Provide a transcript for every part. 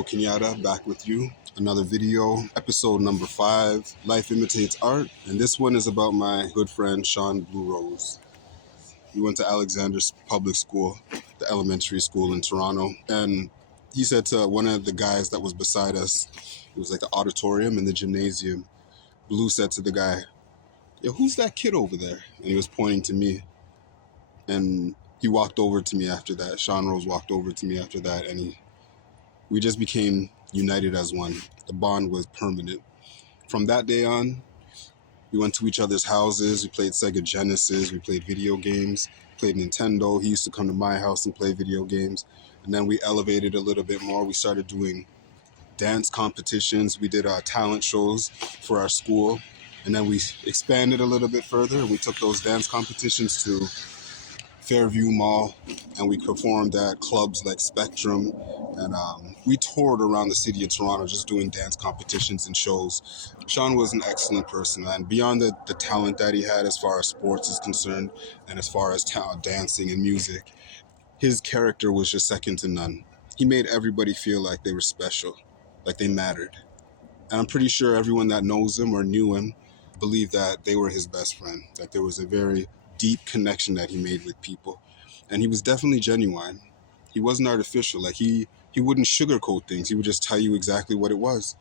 Mo Kenyatta, back with you. Another video, episode number 5, Life Imitates Art. And this one is about my good friend, Shawn Rose. We went to Alexander's Public School, the elementary school in Toronto. And he said to one of the guys that was beside us, it was like the auditorium in the gymnasium, BLU said to the guy, "Yo, who's that kid over there?" And he was pointing to me. And he walked over to me after that. Shawn Rose walked over to me after that, and we just became united as one. The bond was permanent. From that day on, we went to each other's houses. We played Sega Genesis. We played video games, played Nintendo. He used to come to my house and play video games. And then we elevated a little bit more. We started doing dance competitions. We did talent shows for our school. And then we expanded a little bit further. We took those dance competitions to Fairview Mall, and we performed at clubs like Spectrum, and we toured around the city of Toronto just doing dance competitions and shows. Shawn was an excellent person, and beyond the talent that he had as far as sports is concerned and as far as dancing and music, his character was just second to none. He made everybody feel like they were special, like they mattered. And I'm pretty sure everyone that knows him or knew him believed that they were his best friend, that there was a very deep connection that he made with people. And he was definitely genuine. He wasn't artificial. Like he wouldn't sugarcoat things. He would just tell you exactly what it was.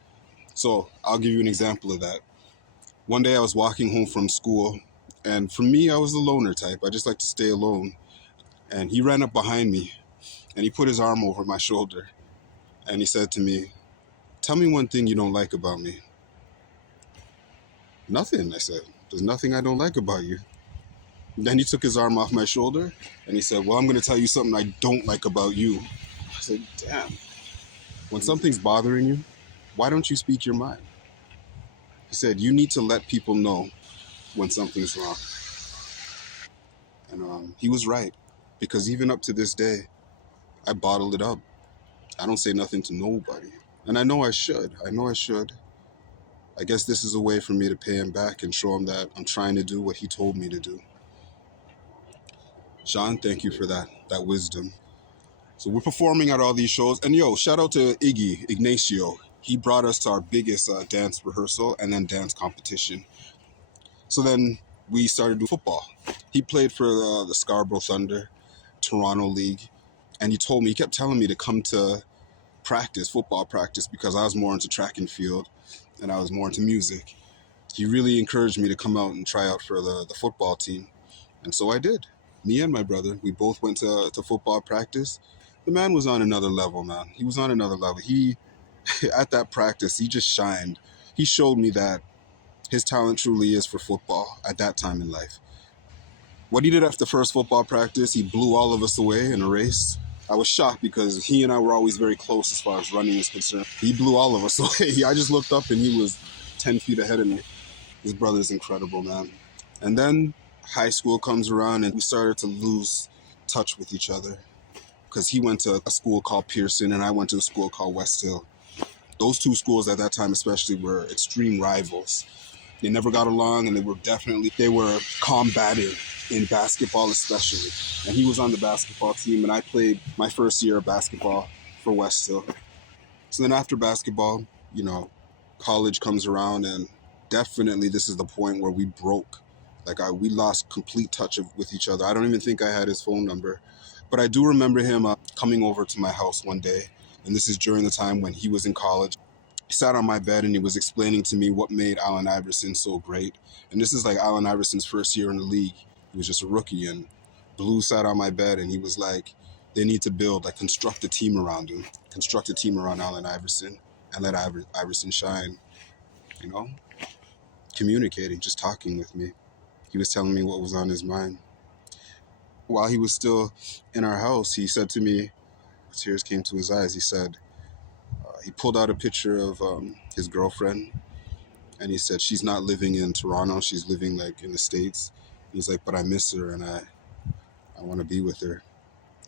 So I'll give you an example of that. One day I was walking home from school, and for me, I was the loner type. I just like to stay alone. And he ran up behind me and he put his arm over my shoulder and he said to me, "Tell me one thing you don't like about me." "Nothing," I said. "There's nothing I don't like about you." Then he took his arm off my shoulder and he said, "Well, I'm going to tell you something I don't like about you." I said, "Damn, when something's bothering you, why don't you speak your mind?" He said, "You need to let people know when something's wrong." And he was right, because even up to this day, I bottle it up. I don't say nothing to nobody. And I know I should. I guess this is a way for me to pay him back and show him that I'm trying to do what he told me to do. Shawn, thank you for that wisdom. So we're performing at all these shows. And yo, shout out to Ignacio. He brought us to our biggest dance rehearsal and then dance competition. So then we started doing football. He played for the Scarborough Thunder, Toronto League. And he kept telling me to come to football practice, because I was more into track and field and I was more into music. He really encouraged me to come out and try out for the football team. And so I did. Me and my brother, we both went to football practice. The man was on another level, man. He was on another level. At that practice, he just shined. He showed me that his talent truly is for football at that time in life. What he did after the first football practice, he blew all of us away in a race. I was shocked because he and I were always very close as far as running is concerned. He blew all of us away. I just looked up and he was 10 feet ahead of me. His brother's incredible, man. And then high school comes around and we started to lose touch with each other, because he went to a school called Pearson and I went to a school called West Hill. Those two schools at that time especially were extreme rivals. They never got along, and they were combative in basketball especially. And he was on the basketball team and I played my first year of basketball for West Hill. So then after basketball, college comes around, and definitely this is the point where we broke. We lost complete touch with each other. I don't even think I had his phone number. But I do remember him coming over to my house one day, and this is during the time when he was in college. He sat on my bed and he was explaining to me what made Allen Iverson so great. And this is like Allen Iverson's first year in the league. He was just a rookie, and BLU sat on my bed and he was like, they need to construct a team around him, construct a team around Allen Iverson and let Iverson shine, communicating, just talking with me. He was telling me what was on his mind. While he was still in our house, he said to me, tears came to his eyes. He said, he pulled out a picture of his girlfriend, and he said, "She's not living in Toronto. She's living in the States." He's like, "But I miss her and I want to be with her."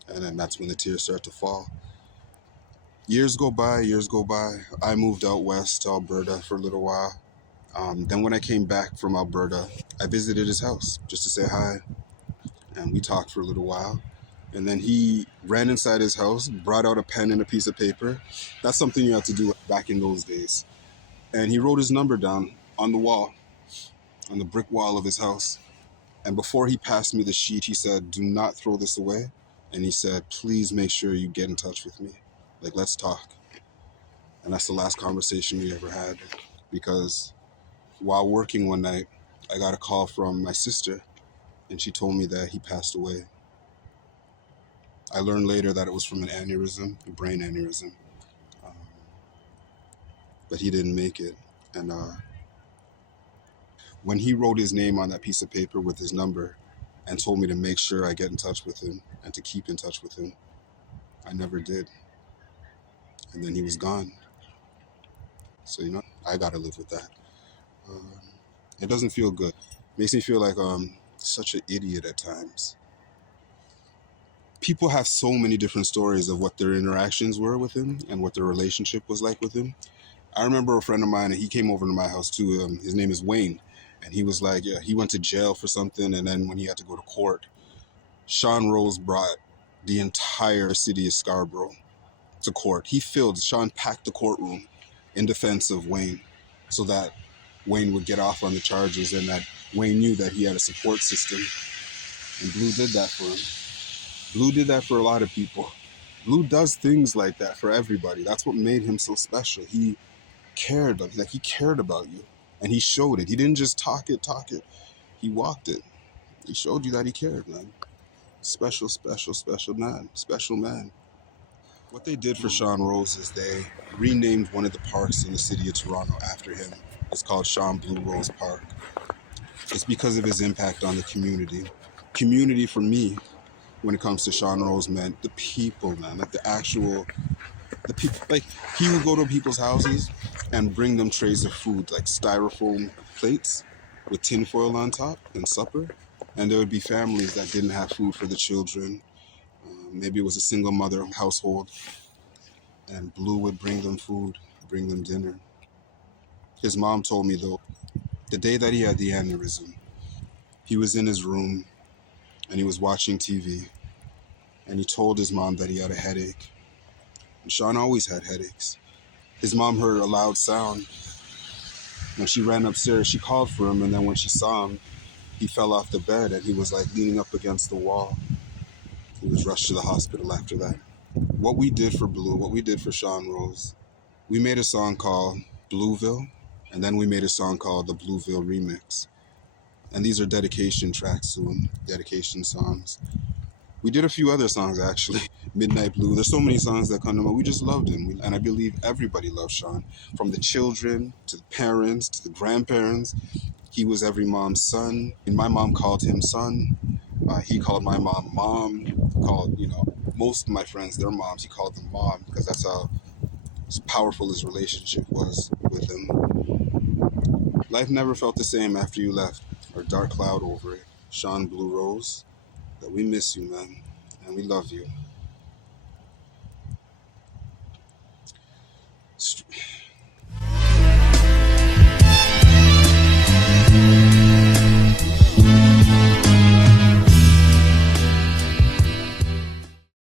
And then that's when the tears start to fall. Years go by. I moved out west to Alberta for a little while. Then when I came back from Alberta, I visited his house just to say hi. And we talked for a little while. And then he ran inside his house, brought out a pen and a piece of paper. That's something you had to do back in those days. And he wrote his number down on the wall, on the brick wall of his house. And before he passed me the sheet, he said, "Do not throw this away." And he said, "Please make sure you get in touch with me. Like, let's talk." And that's the last conversation we ever had. Because while working one night, I got a call from my sister, and she told me that he passed away. I learned later that it was from an aneurysm, a brain aneurysm. Um, but he didn't make it. And when he wrote his name on that piece of paper with his number and told me to make sure I get in touch with him and to keep in touch with him, I never did. And then he was gone. So, I got to live with that. Um, it doesn't feel good. It makes me feel like such an idiot at times. People have so many different stories of what their interactions were with him and what their relationship was like with him. I remember a friend of mine, and he came over to my house too. His name is Wayne. And he was like, yeah, he went to jail for something. And then when he had to go to court, Shawn Rose brought the entire city of Scarborough to court. Shawn packed the courtroom in defense of Wayne so that Wayne would get off on the charges and that Wayne knew that he had a support system. And Blue did that for him. Blue did that for a lot of people. Blue does things like that for everybody. That's what made him so special. He cared, like he cared about you. And he showed it. He didn't just talk it. He walked it. He showed you that he cared, man. Special, special, special man. Special man. What they did for Shawn Rose is they renamed one of the parks in the city of Toronto after him. It's called Shawn Blue Rose Park. It's because of his impact on the community. Community for me, when it comes to Shawn Rose, meant the people, man. Like the people. Like, he would go to people's houses and bring them trays of food, like styrofoam plates with tinfoil on top and supper. And there would be families that didn't have food for the children. Maybe it was a single mother household. And Blue would bring them food, bring them dinner. His mom told me, though, the day that he had the aneurysm, he was in his room and he was watching TV. And he told his mom that he had a headache. And Shawn always had headaches. His mom heard a loud sound. When she ran upstairs, she called for him. And then when she saw him, he fell off the bed and he was like leaning up against the wall. He was rushed to the hospital after that. What we did for Blue, what we did for Shawn Rose, we made a song called Blueville. And then we made a song called the Blueville Remix. And these are dedication tracks to him, dedication songs. We did a few other songs, actually. Midnight Blue. There's so many songs that come to mind. We just loved him. And I believe everybody loved Shawn. From the children, to the parents, to the grandparents. He was every mom's son. And my mom called him son. He called my mom mom. Called, most of my friends, their moms, he called them mom. Because that's how powerful his relationship was with them. Life never felt the same after you left. Or dark cloud over it. Shawn Blue Rose. That we miss you, man. And we love you.